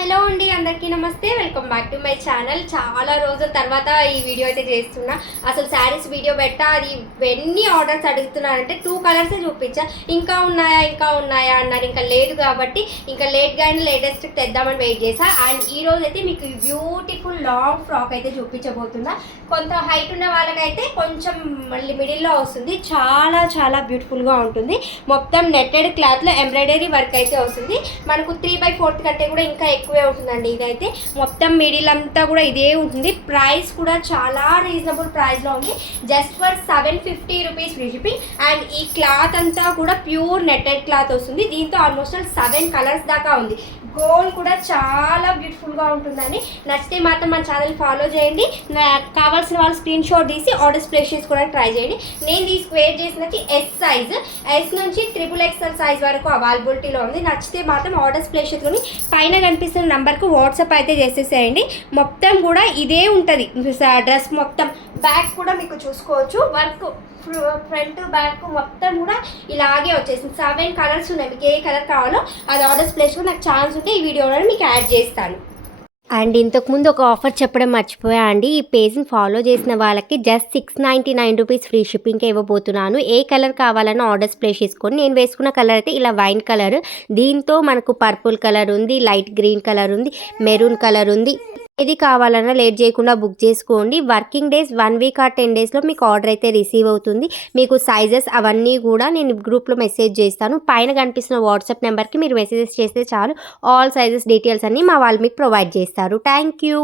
Hello అండి, అందరికీ నమస్తే. Welcome back to my channel. చాలా రోజుల తర్వాత ఈ వీడియో అయితే చేస్తున్నా. అసలు శారీస్ వీడియో పెట్టా, అది ఎన్ని ఆర్డర్స్ అడుగుతున్నారంటే 2 కలర్సే చూపించా. ఇంకా ఉన్నాయా అన్నారు. ఇంకా లేదు కాబట్టి ఇంకా లేట్గానే లేటెస్ట్ తెద్దామని వెయిట్ చేసా. అండ్ ఈ రోజు అయితే మీకు బ్యూటిఫుల్ లాంగ్ ఫ్రాక్ అయితే చూపించబోతున్నా. కొంత హైట్ ఉన్న వాళ్ళకైతే కొంచెం మళ్ళీ మిడిల్లో వస్తుంది. చాలా చాలా బ్యూటిఫుల్గా ఉంటుంది. మొత్తం నెట్టెడ్ క్లాత్లో ఎంబ్రాయిడరీ వర్క్ అయితే వస్తుంది. మనకు 3/4 కంటే కూడా ఇంకా ఎక్కువే ఉంటుందండి. ఇదైతే మొత్తం మిడిల్ అంతా కూడా ఇదే ఉంటుంది. ప్రైస్ కూడా చాలా రీజనబుల్ ప్రైస్లో ఉంది. Just for 750 rupees free shipping. And ఈ క్లాత్ అంతా కూడా ప్యూర్ నెట్టెడ్ క్లాత్ వస్తుంది. దీంతో ఆల్మోస్ట్ 7 కలర్స్ దాకా ఉంది. గోల్డ్ కూడా చాలా బ్యూటిఫుల్గా ఉంటుందండి. నచ్చితే మాత్రం మన ఛానల్ ఫాలో చేయండి. కావాల్సిన వాళ్ళు స్క్రీన్ షాట్ తీసి ఆర్డర్స్ ప్లేస్ చేసుకోవడానికి ట్రై చేయండి. నేను వేర్ చేసినది ఎస్ సైజ్. ఎస్ నుంచి XXL సైజ్ వరకు అవైలబిలిటీలో ఉంది. నచ్చితే మాత్రం ఆర్డర్స్ ప్లేస్ చేసుకొని పైన కనిపిస్తున్న నెంబర్కు వాట్సాప్ అయితే చేసేసేయండి. మొత్తం కూడా ఇదే ఉంటుంది డ్రెస్ మొత్తం. బ్యాక్ కూడా మీకు చూసుకోవచ్చు. వర్క్ ఫ్రంట్ బ్యాక్ మొత్తం కూడా ఇలాగే వచ్చేసింది. 7 కలర్స్ ఉన్నాయి. మీకు ఏ కలర్ కావాలో అది ఆర్డర్స్ ప్లేస్ కూడా నాకు ఛాన్స్ ఉంటే ఈ వీడియోలో మీకు యాడ్ చేస్తాను. అండ్ ఇంతకుముందు ఒక ఆఫర్ చెప్పడం మర్చిపోయా అండి. ఈ పేజ్ని ఫాలో చేసిన వాళ్ళకి జస్ట్ 699 రూపీస్ ఫ్రీ షిప్పింగ్కే ఇవ్వబోతున్నాను. ఏ కలర్ కావాలన్నా ఆర్డర్స్ ప్లేస్ చేసుకొని, నేను వేసుకున్న కలర్ అయితే ఇలా వైన్ కలర్. దీంతో మనకు పర్పుల్ కలర్ ఉంది, లైట్ గ్రీన్ కలర్ ఉంది, మెరూన్ కలర్ ఉంది. ఏది కావాలన్నా లేట్ చేయకుండా బుక్ చేసుకోండి. వర్కింగ్ డేస్ 1 వీక్ ఆర్ 10 డేస్లో మీకు ఆర్డర్ అయితే రిసీవ్ అవుతుంది. మీకు సైజెస్ అవన్నీ కూడా నేను గ్రూప్లో మెసేజ్ చేస్తాను. పైన కనిపిస్తున్న వాట్సాప్ నెంబర్కి మీరు మెసేజెస్ చేస్తే చాలు. ఆల్ సైజెస్ డీటెయిల్స్ అన్నీ మా వాళ్ళు మీకు ప్రొవైడ్ చేస్తారు. Thank you.